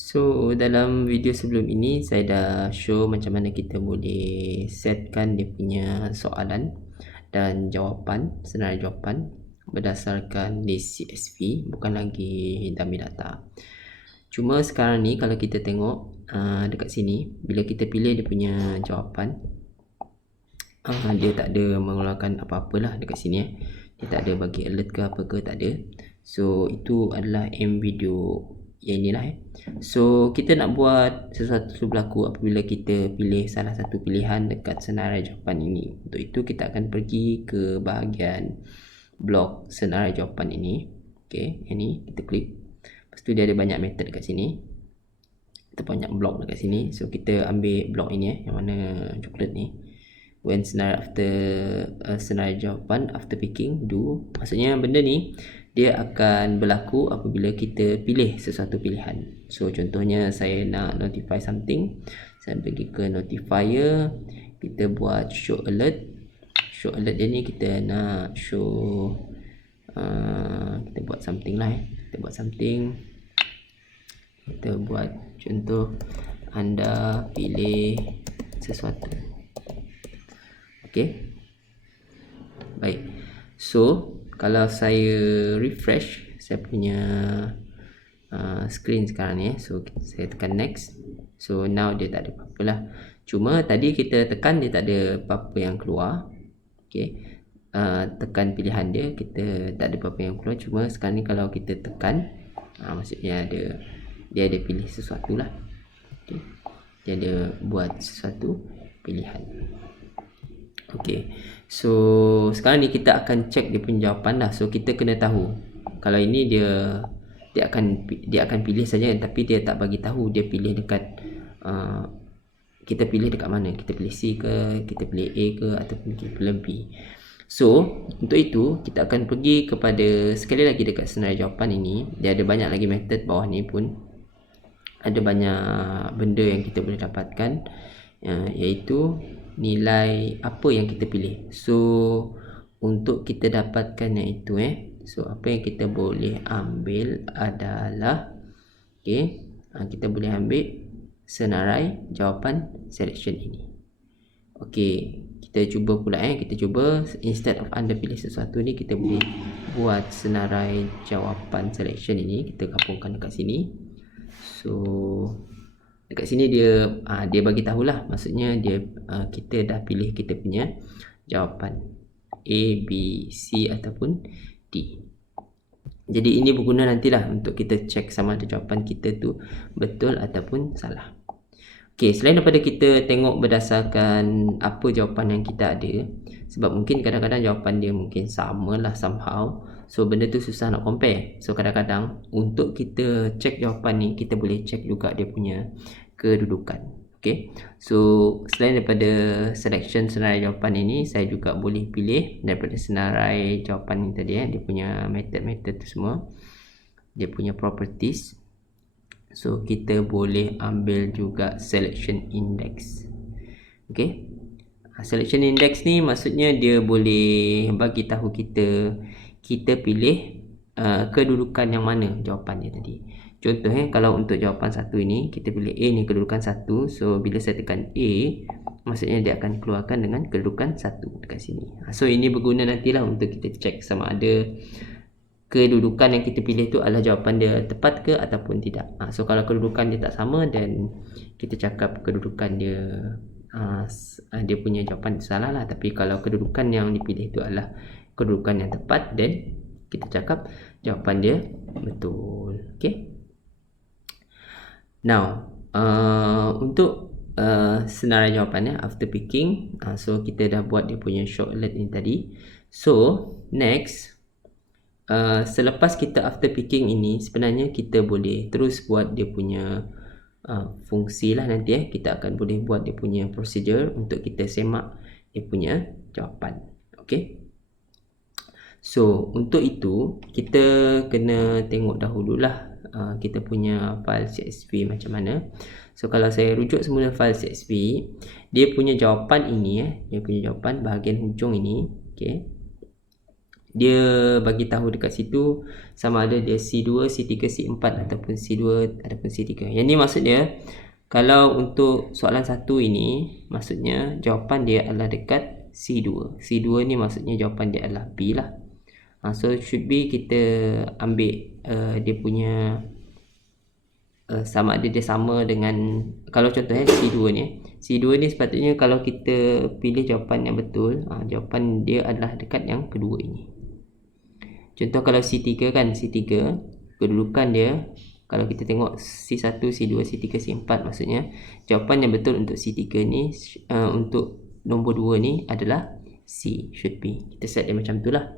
So dalam video sebelum ini saya dah show macam mana kita boleh setkan dia punya soalan dan jawapan, senarai jawapan berdasarkan list CSV, bukan lagi dummy data. Cuma sekarang ni kalau kita tengok dekat sini, bila kita pilih dia punya jawapan, dia tak ada mengeluarkan apa-apalah dekat sini. Dia tak ada bagi alert ke apa ke, tak ada. So itu adalah aim video yang inilah. So kita nak buat sesuatu berlaku apabila kita pilih salah satu pilihan dekat senarai jawapan ini. Untuk itu kita akan pergi ke bahagian blok senarai jawapan ini. Okey, yang ni kita klik. Lepas tu dia ada banyak method dekat sini. Kita banyak blok dekat sini. So kita ambil blok ini yang mana coklat ni. When scenario after senarai jawapan after picking do, maksudnya benda ni dia akan berlaku apabila kita pilih sesuatu pilihan. So contohnya saya nak notify something, saya pergi ke notifier, kita buat show alert. Show alert dia ni kita nak show kita buat something lah. Kita buat something, kita buat contoh anda pilih sesuatu. Okey, baik. So kalau saya refresh saya punya screen sekarang ni, so saya tekan next. So now dia tak ada apa-apa lah. Cuma tadi kita tekan dia tak ada apa-apa yang keluar. Okey, tekan pilihan dia, kita tak ada apa-apa yang keluar. Cuma sekarang ni kalau kita tekan, maksudnya dia ada pilih sesuatu lah. Okay. Dia ada buat sesuatu pilihan. Okey, so sekarang ni kita akan check dia punya jawapan lah. So kita kena tahu kalau ini dia akan pilih saja, tapi dia tak bagi tahu dia pilih dekat kita pilih dekat mana. Kita pilih C ke, kita pilih A ke, ataupun kita pilih B. So untuk itu kita akan pergi kepada, sekali lagi dekat senarai jawapan ini, dia ada banyak lagi method. Bawah ni pun ada banyak benda yang kita boleh dapatkan, iaitu nilai apa yang kita pilih. So untuk kita dapatkan yang itu, so apa yang kita boleh ambil adalah, kita boleh ambil senarai jawapan selection ini. Okey, kita cuba pula, kita cuba instead of anda pilih sesuatu ni, kita boleh buat senarai jawapan selection ini. Kita gabungkan dekat sini. So dekat sini dia bagi tahulah, maksudnya dia kita dah pilih kita punya jawapan A, B, C ataupun D. Jadi ini berguna nantilah untuk kita check sama ada jawapan kita tu betul ataupun salah. Okey, selain daripada kita tengok berdasarkan apa jawapan yang kita ada, sebab mungkin kadang-kadang jawapan dia mungkin samalah somehow. So benda tu susah nak compare. So kadang-kadang untuk kita check jawapan ni, kita boleh check juga dia punya kedudukan. Okay, so selain daripada selection senarai jawapan ini, saya juga boleh pilih daripada senarai jawapan ni tadi, dia punya method-method tu semua, dia punya properties. So kita boleh ambil juga selection index. Okay, selection index ni maksudnya dia boleh bagi tahu kita pilih kedudukan yang mana jawapan dia tadi. Contoh, kalau untuk jawapan 1 ini kita pilih A ni kedudukan 1. So bila saya tekan A, maksudnya dia akan keluarkan dengan kedudukan 1 dekat sini. So ini berguna nantilah untuk kita check sama ada kedudukan yang kita pilih tu adalah jawapan dia tepat ke ataupun tidak. So kalau kedudukan dia tak sama, dan kita cakap kedudukan dia punya jawapan salah lah. Tapi kalau kedudukan yang dipilih tu adalah kedudukan yang tepat, dan kita cakap jawapan dia betul. Okay, now untuk senarai jawapannya after picking, so kita dah buat dia punya show alert ni tadi. So next, selepas kita after picking ini, sebenarnya kita boleh terus buat dia punya fungsi lah nanti. Kita akan boleh buat dia punya procedure untuk kita semak dia punya jawapan. Okay, so untuk itu kita kena tengok dahululah kita punya file CSV macam mana. So kalau saya rujuk semula file CSV, dia punya jawapan ini, dia punya jawapan bahagian hujung ini. Okay, dia bagi tahu dekat situ sama ada dia C2, C3, C4 ataupun C2 ataupun C3. Yang ni maksudnya kalau untuk soalan 1 ini maksudnya jawapan dia adalah dekat C2. C2 ni maksudnya jawapan dia adalah B lah. So should be kita ambil dia punya sama ada dia sama dengan, kalau contoh C2 ni. C2 ni sepatutnya kalau kita pilih jawapan yang betul, jawapan dia adalah dekat yang kedua ini. Contoh kalau C3 kan, C3 kedudukan dia, kalau kita tengok C1, C2, C3, C4 maksudnya jawapan yang betul untuk C3 ni, untuk nombor 2 ni adalah C, should be. Kita set dia macam tu lah.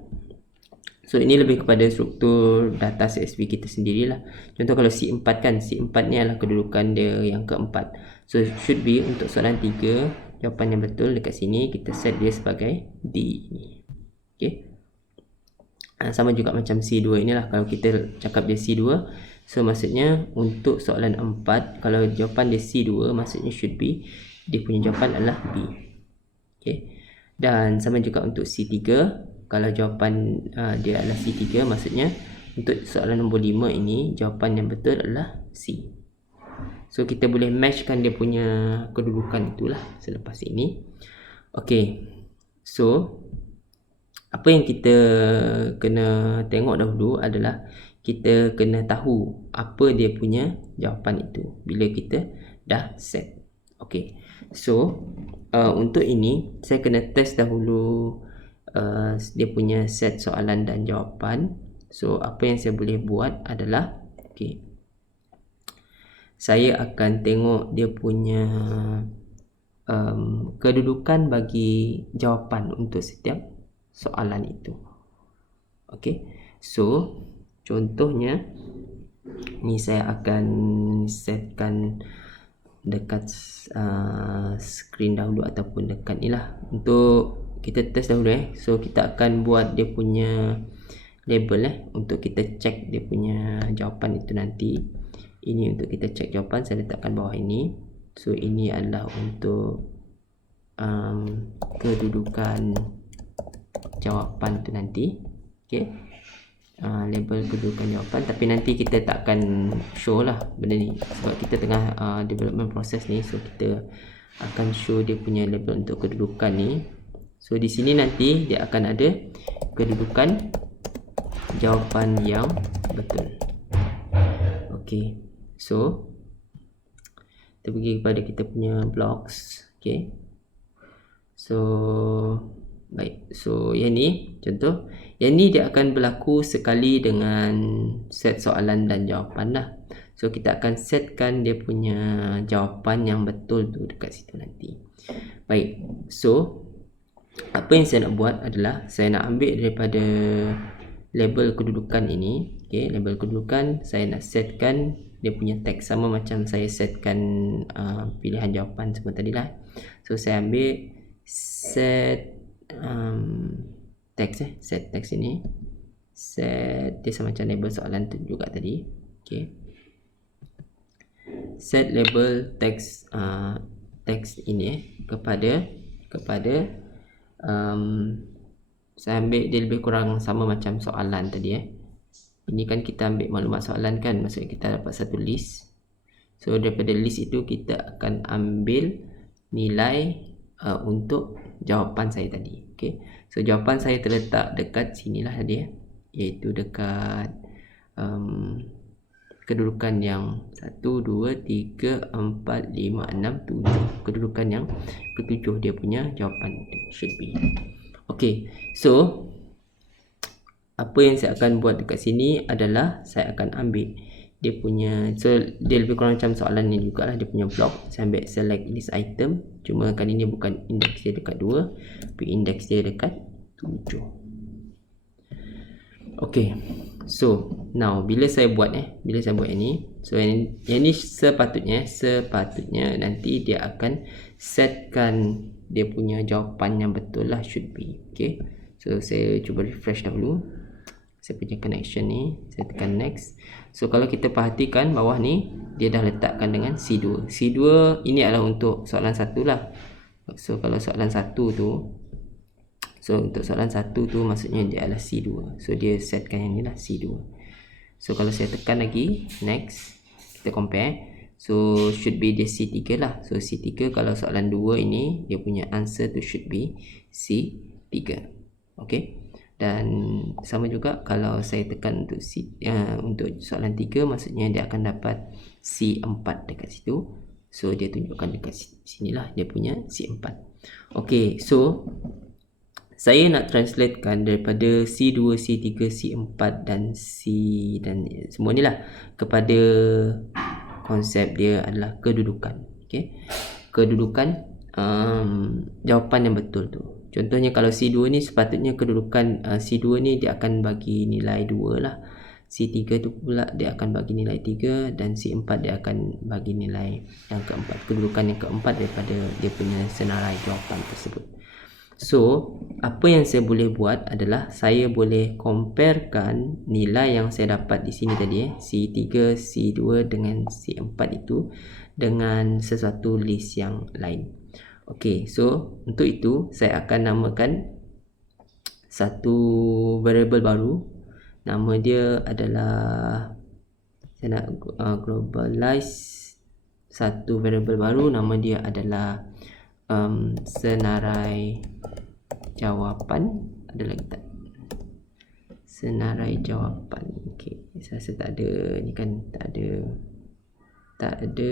So ini lebih kepada struktur data CSV kita sendirilah. Contoh kalau C4 kan, C4 ni adalah kedudukan dia yang keempat. So should be untuk soalan 3, jawapan yang betul dekat sini kita set dia sebagai D ni. Okay. Sama juga macam C2 inilah, kalau kita cakap dia C2, so maksudnya untuk soalan 4 kalau jawapan dia C2 maksudnya should be dia punya jawapan adalah B. Okay. Dan sama juga untuk C3, kalau jawapan dia adalah C3 maksudnya untuk soalan nombor 5 ini jawapan yang betul adalah C. So kita boleh matchkan dia punya kedudukan itulah selepas ini. Okay. So apa yang kita kena tengok dahulu adalah kita kena tahu apa dia punya jawapan itu bila kita dah set. Okay. So untuk ini saya kena test dahulu dia punya set soalan dan jawapan. So apa yang saya boleh buat adalah, okay, saya akan tengok dia punya kedudukan bagi jawapan untuk setiap soalan itu. Okay. So contohnya ni saya akan setkan dekat screen dahulu ataupun dekat ni lah untuk kita test dahulu. So kita akan buat dia punya label untuk kita check dia punya jawapan itu nanti. Ini untuk kita check jawapan, saya letakkan bawah ini. So ini adalah untuk kedudukan jawapan tu nanti. Okay. Label kedudukan jawapan, tapi nanti kita tak akan show lah benda ni sebab kita tengah development proses ni. So kita akan show dia punya label untuk kedudukan ni. So di sini nanti dia akan ada kedudukan jawapan yang betul. Okay. So kita pergi kepada kita punya blocks. Okay. So baik. So yang ni contoh, yang ni dia akan berlaku sekali dengan set soalan dan jawapan lah. So kita akan setkan dia punya jawapan yang betul tu dekat situ nanti. Baik. So apa yang saya nak buat adalah saya nak ambil daripada label kedudukan ini. Okay, label kedudukan saya nak setkan dia punya teks sama macam saya setkan pilihan jawapan semua tadi lah. So saya ambil set teks set teks ini, set dia sama macam label soalan tu juga tadi. Okay, set label teks teks ini kepada saya ambil dia lebih kurang sama macam soalan tadi. Ini kan kita ambil maklumat soalan kan, maksudnya kita dapat satu list. So daripada list itu kita akan ambil nilai untuk jawapan saya tadi. Okay. So jawapan saya terletak dekat sinilah dia, iaitu dekat kedudukan yang 1, 2, 3, 4, 5, 6, 7. Kedudukan yang ketujuh dia punya jawapan should be. Okay, so apa yang saya akan buat dekat sini adalah saya akan ambil dia punya, so dia lebih kurang macam soalan ni jugalah, dia punya block. Saya ambil select list item, cuma kali ni bukan indeks dia dekat 2 tapi indeks dia dekat 7. Okay, so now bila saya buat ini, so yang ni sepatutnya nanti dia akan setkan dia punya jawapan yang betul lah, should be. Okay, so saya cuba refresh dahulu saya punya connection ni, saya tekan next. So kalau kita perhatikan bawah ni dia dah letakkan dengan C2. C2 ini adalah untuk soalan 1 lah. So kalau soalan 1 tu So untuk soalan 1 tu maksudnya dia adalah C2. So dia setkan yang ni lah C2. So kalau saya tekan lagi next, kita compare. So should be dia C3 lah. So C3 kalau soalan 2 ini dia punya answer tu should be C3. Okay. Dan sama juga kalau saya tekan untuk untuk soalan 3, maksudnya dia akan dapat C4 dekat situ. So dia tunjukkan dekat sinilah dia punya C4. Okay, so saya nak translatekan daripada C2, C3, C4 dan C dan semua ni lah kepada konsep dia adalah kedudukan. Okay, kedudukan jawapan yang betul tu. Contohnya kalau C2 ni sepatutnya kedudukan C2 ni dia akan bagi nilai 2 lah. C3 tu pula dia akan bagi nilai 3 dan C4 dia akan bagi nilai yang keempat. Kedudukan yang keempat daripada dia punya senarai jawapan tersebut. So, apa yang saya boleh buat adalah saya boleh comparekan nilai yang saya dapat di sini tadi C3, C2 dengan C4 itu dengan sesuatu list yang lain. Okey, so untuk itu saya akan namakan satu variable baru. Nama dia adalah, saya nak globalize satu variable baru, nama dia adalah senarai jawapan. Ada lagi tak? Senarai jawapan. Okey, saya rasa tak ada ni kan, tak ada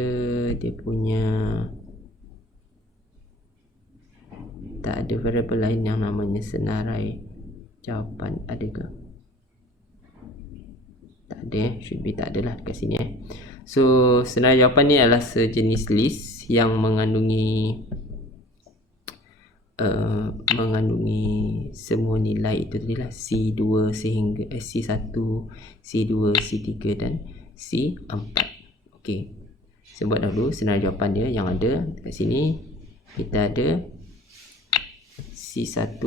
dia punya, tak ada variable lain yang namanya senarai jawapan. Ada ke? Tak ada, should be tak ada lah kat sini So senarai jawapan ni adalah sejenis list yang mengandungi semua nilai itu tadi lah, C2 sehingga C1, C2, C3 dan C4. Okey, saya buat dahulu senarai jawapan dia yang ada dekat sini. Kita ada C1,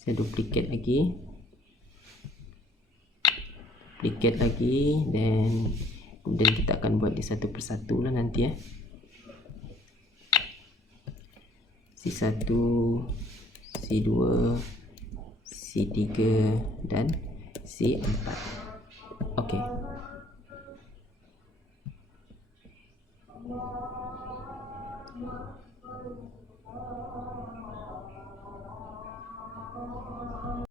saya duplicate lagi, dan kemudian kita akan buat dia satu persatu lah nanti C1, C2, C3 dan C4. Okey.